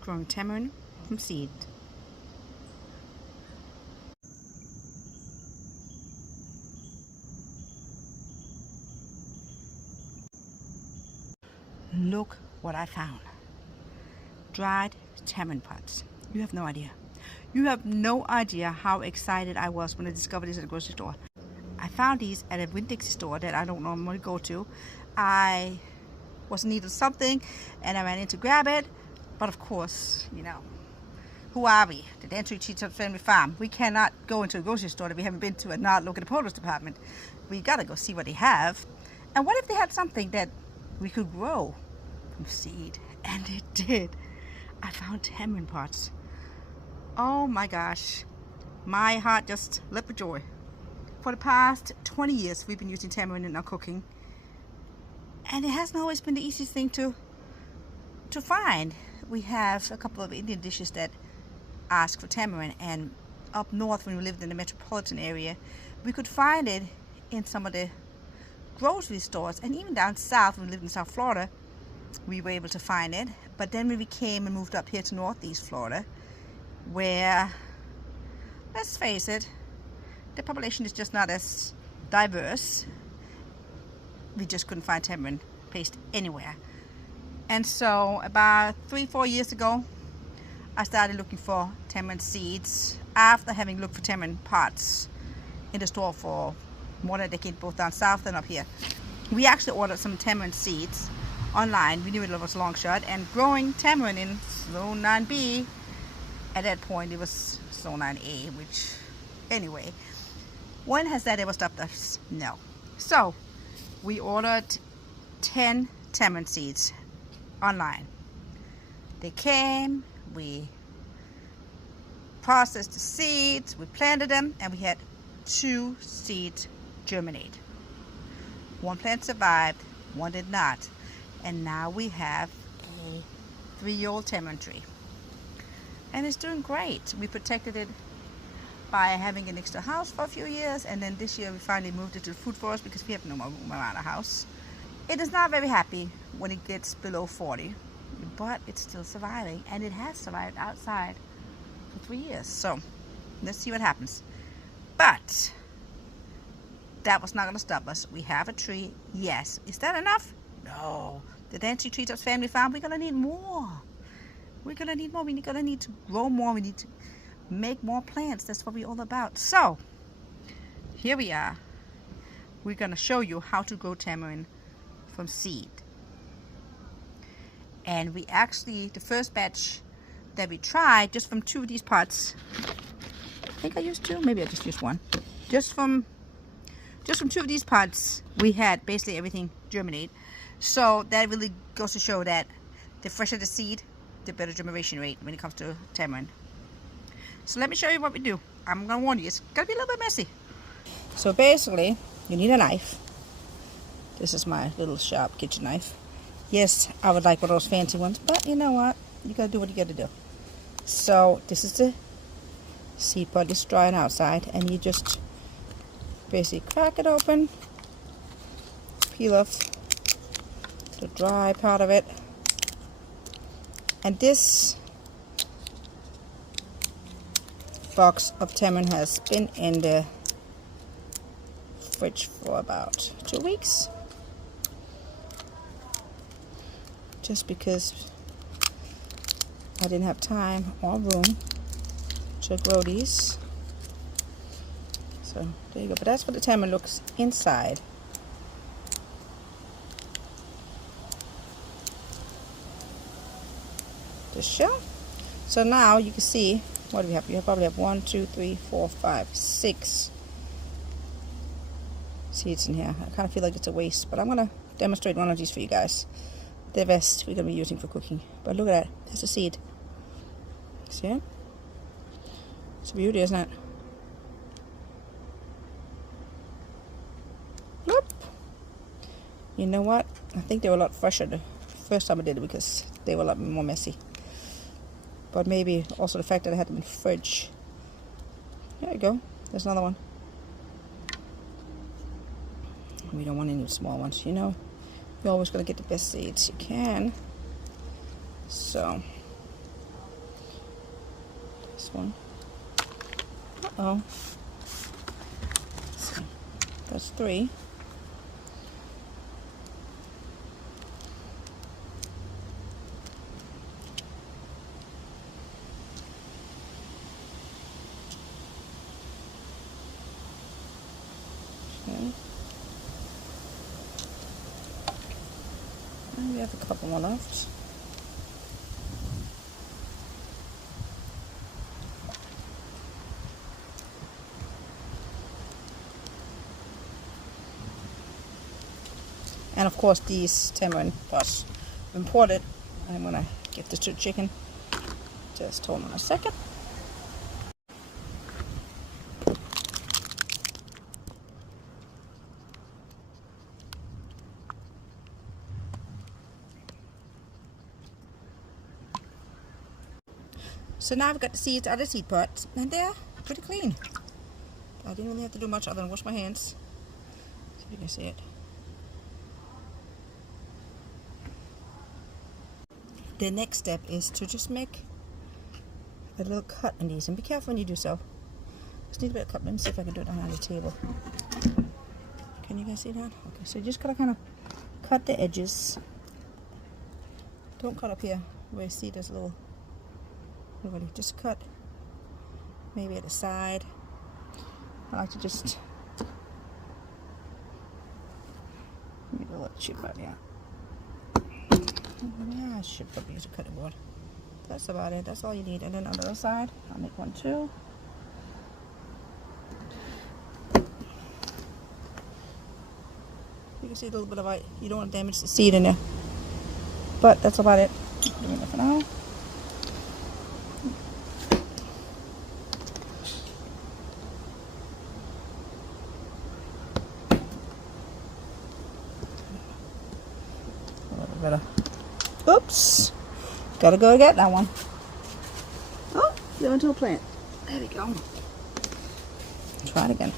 growing tamarind from seed. Look what I found. Dried tamarind pods. You have no idea. You have no idea how excited I was when I discovered this at the grocery store. I found these at a Winn-Dixie store that I don't normally go to. I was in need of something and I ran in to grab it. But of course, you know, who are we? The Dentry Cheetah Family Farm. We cannot go into a grocery store that we haven't been to and not look at the produce department. We gotta go see what they have. And what if they had something that we could grow from seed? And it did. I found tamarind pods. Oh my gosh. My heart just leapt with joy. For the past 20 years, we've been using tamarind in our cooking. And it hasn't always been the easiest thing to find. We have a couple of Indian dishes that ask for tamarind, and up north when we lived in the metropolitan area, we could find it in some of the grocery stores, and even down south when we lived in South Florida, we were able to find it. But then when we came and moved up here to Northeast Florida, where, let's face it, the population is just not as diverse, we just couldn't find tamarind paste anywhere. And so about 3-4 years ago, I started looking for tamarind seeds after having looked for tamarind pods in the store for more than a decade, both down south and up here. We actually ordered some tamarind seeds online. We knew it was a long shot, and growing tamarind in zone 9B, at that point it was zone 9A, which anyway, when has that ever stopped us? No. So we ordered 10 tamarind seeds online. They came, we processed the seeds, we planted them, and we had 2 seeds germinate. One plant survived, one did not. And now we have a 3-year-old tamarind tree. And it's doing great. We protected it by having it next to a house for a few years, and then this year we finally moved it to the food forest because we have no more room around our house. It is not very happy when it gets below 40, but it's still surviving, and it has survived outside for 3 years. So let's see what happens. But that was not going to stop us. We have a tree, yes. Is that enough? No. The Dentry Cheetah Family Farm, we're going to need more. We're going to need more. We're going to need to grow more. We need to make more plants. That's what we're all about. So here we are. We're going to show you how to grow tamarind from seed. And we actually, the first batch that we tried, just from 2 of these pots, I think I used 2, maybe I just used 1. Just from 2 of these pots, we had basically everything germinate. So that really goes to show that the fresher the seed, the better germination rate when it comes to tamarind. So let me show you what we do. I'm going to warn you, it's going to be a little bit messy. So basically, you need a knife. This is my little sharp kitchen knife. Yes, I would like one of those fancy ones, but you know what? You got to do what you got to do. So this is the seed pod. It's drying outside, and you just basically crack it open, peel off the dry part of it. And this box of tamarind has been in the fridge for about 2 weeks, just because I didn't have time or room to grow these. So there you go. But that's what the tamarind looks inside. The shell. So now you can see, what do we have? You probably have 1, 2, 3, 4, 5, 6 seeds in here. I kind of feel like it's a waste, but I'm going to demonstrate one of these for you guys. The rest we're going to be using for cooking. But look at that. That's a seed. See it? It's a beauty, isn't it? Whoop. You know what? I think they were a lot fresher the first time I did it because they were a lot more messy. But maybe also the fact that I had them in the fridge. There you go. There's another one. We don't want any small ones, you know. You're always going to get the best seeds you can. So, one. Uh-oh. So that's 3. Okay. And we have a couple more left. And of course these tamarind pods imported. I'm gonna give this to the chicken. Just hold on a second. So now I've got the seeds out of the seed pots, and they're pretty clean. I didn't really have to do much other than wash my hands. So you can see it. The next step is to just make a little cut in these, and be careful when you do so. Just need a bit of cut. Let me see if I can do it on the table. Can you guys see that? Okay, so you just gotta kind of cut the edges. Don't cut up here where you see there's a little. Just cut maybe at the side. I like to just maybe a little chip right here. Yeah, I should probably use a cutting board. That's about it. That's all you need. And then on the other side, I'll make one too. You can see a little bit of white. You don't want to damage the seed in there. But that's about it. Doing that for now. Better. Oops. Gotta go get that one. Oh, go into a plant. There we go. Try it again.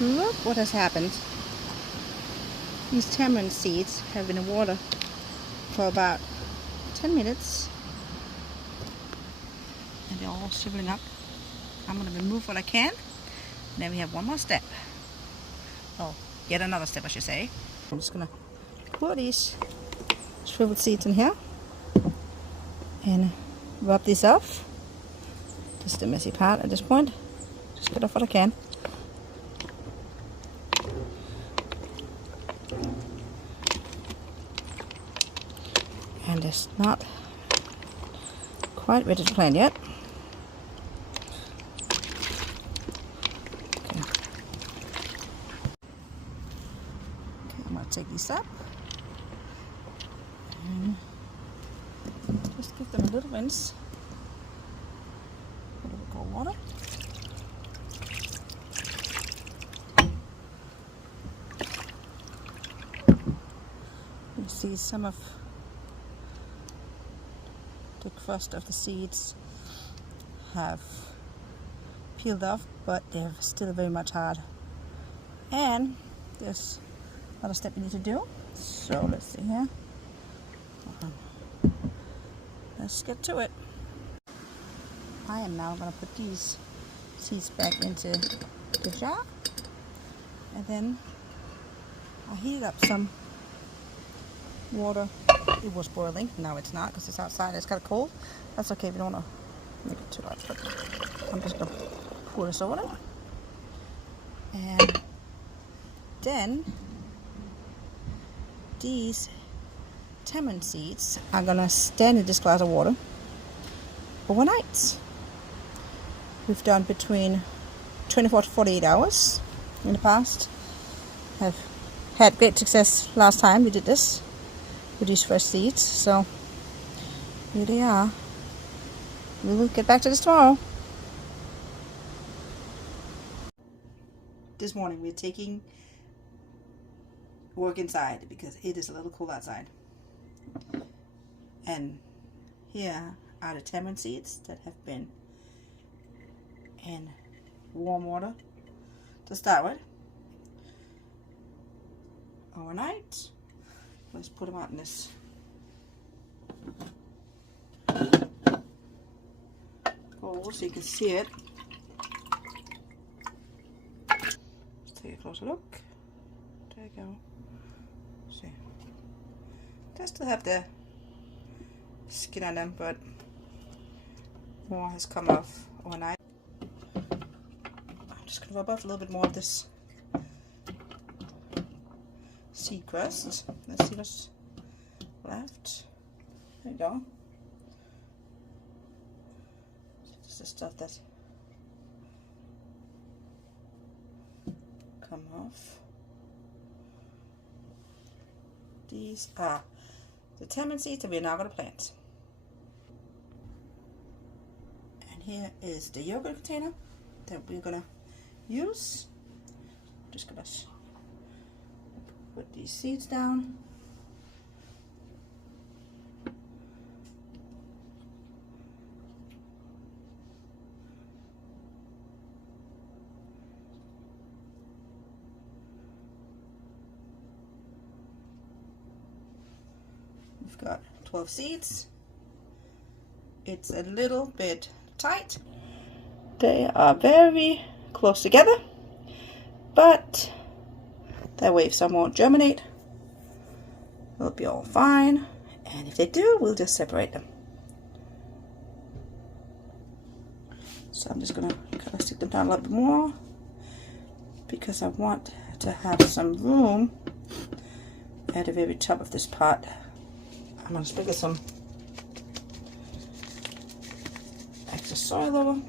Look what has happened. These tamarind seeds have been in water for about 10 minutes, and they're all shriveling up. I'm going to remove what I can, and then we have one more step. Oh, yet another step I should say. I'm just going to pour these shriveled seeds in here and rub these off. Just the messy part at this point. Just get off what I can. And it's not quite ready to plant yet. Okay. I'm going to take these up and just give them a little rinse. A little cold water. You see some of the crust of the seeds have peeled off, but they're still very much hard. And there's another step you need to do. So let's see here. Let's get to it. I am now going to put these seeds back into the jar, and then I heated up some water. It was boiling. Now it's not because it's outside. It's kind of cold. That's okay. We don't want to make it too hot. But I'm just going to pour this over it. And then these tamarind seeds are going to stand in this glass of water overnight. We've done between 24 to 48 hours in the past. I've had great success last time we did this with these fresh seeds, so here they are. We will get back to this tomorrow. This morning we're taking work inside because it is a little cold outside, and Here are the tamarind seeds that have been in warm water to start with overnight. Let's put them out in this bowl so you can see it. Let's take a closer look. There you go. See, they still have the skin on them, but more has come off overnight. I'm just going to rub off a little bit more of this seed crust. Let's see what's left. There you go. This is the stuff that come off. These are the tamarind seeds that we're now going to plant. And here is the yogurt container that we're going to use. I'm just going to put these seeds down. We've got 12 seeds. It's a little bit tight. They are very close together, but that way if some won't germinate, it'll be all fine. And if they do, we'll just separate them. So I'm just gonna kind of stick them down a little bit more because I want to have some room at the very top of this pot. I'm going to sprinkle some extra soil over.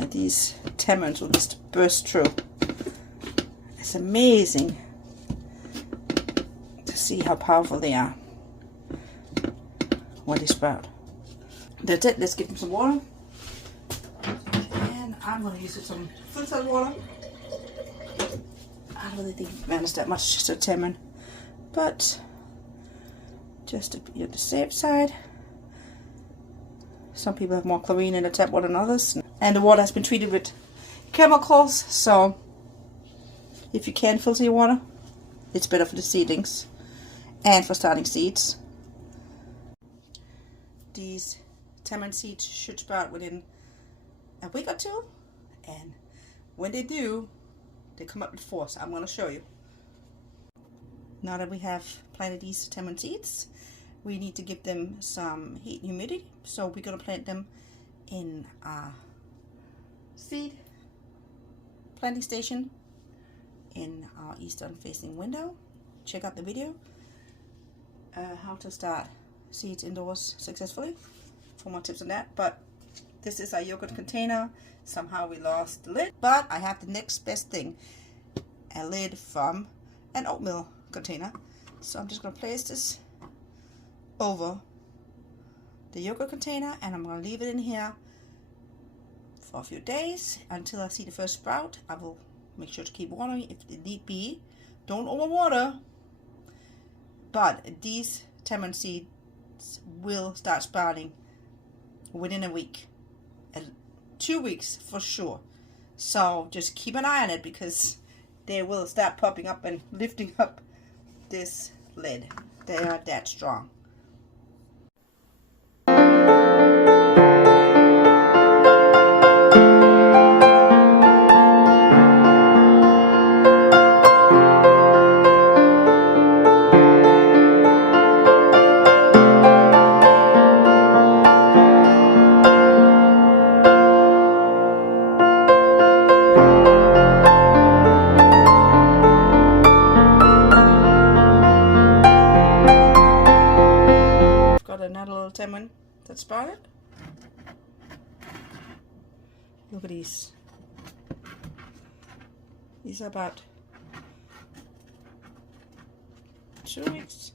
And these tamarinds will just burst through. It's amazing to see how powerful they are when they sprout. That's it. Let's give them some water. And I'm going to use some filtered water. I don't really think it matters that much to tamarind, but just to be on the safe side. Some people have more chlorine in the tap water than others, and the water has been treated with chemicals, so if you can filter your water, it's better for the seedlings and for starting seeds. These tamarind seeds should sprout within a week or two, and when they do, they come up with force. I'm going to show you. Now that we have planted these tamarind seeds, we need to give them some heat and humidity. So we're going to plant them in a seed planting station in our eastern facing window. Check out the video how to start seeds indoors successfully for more tips on that. But this is our yogurt container. Somehow we lost the lid, but I have the next best thing, a lid from an oatmeal container. So I'm just going to place this over the yogurt container, and I'm going to leave it in here for a few days until I see the first sprout. I will make sure to keep watering if it need be. Don't overwater, but these tamarind seeds will start sprouting within a week. 2 weeks for sure. So just keep an eye on it because they will start popping up and lifting up this lid. They are that strong. Another little tamarind that sprouted. Look at these. These are about 2 weeks.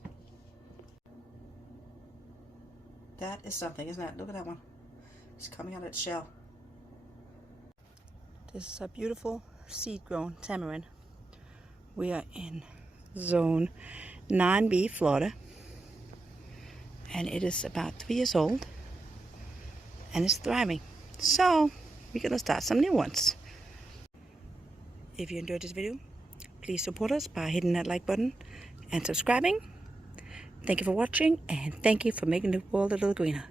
That is something, isn't it? Look at that one. It's coming out of its shell. This is a beautiful seed-grown tamarind. We are in zone 9B, Florida. And it is about 3 years old. And it's thriving. So, we're going to start some new ones. If you enjoyed this video, please support us by hitting that like button and subscribing. Thank you for watching, and thank you for making the world a little greener.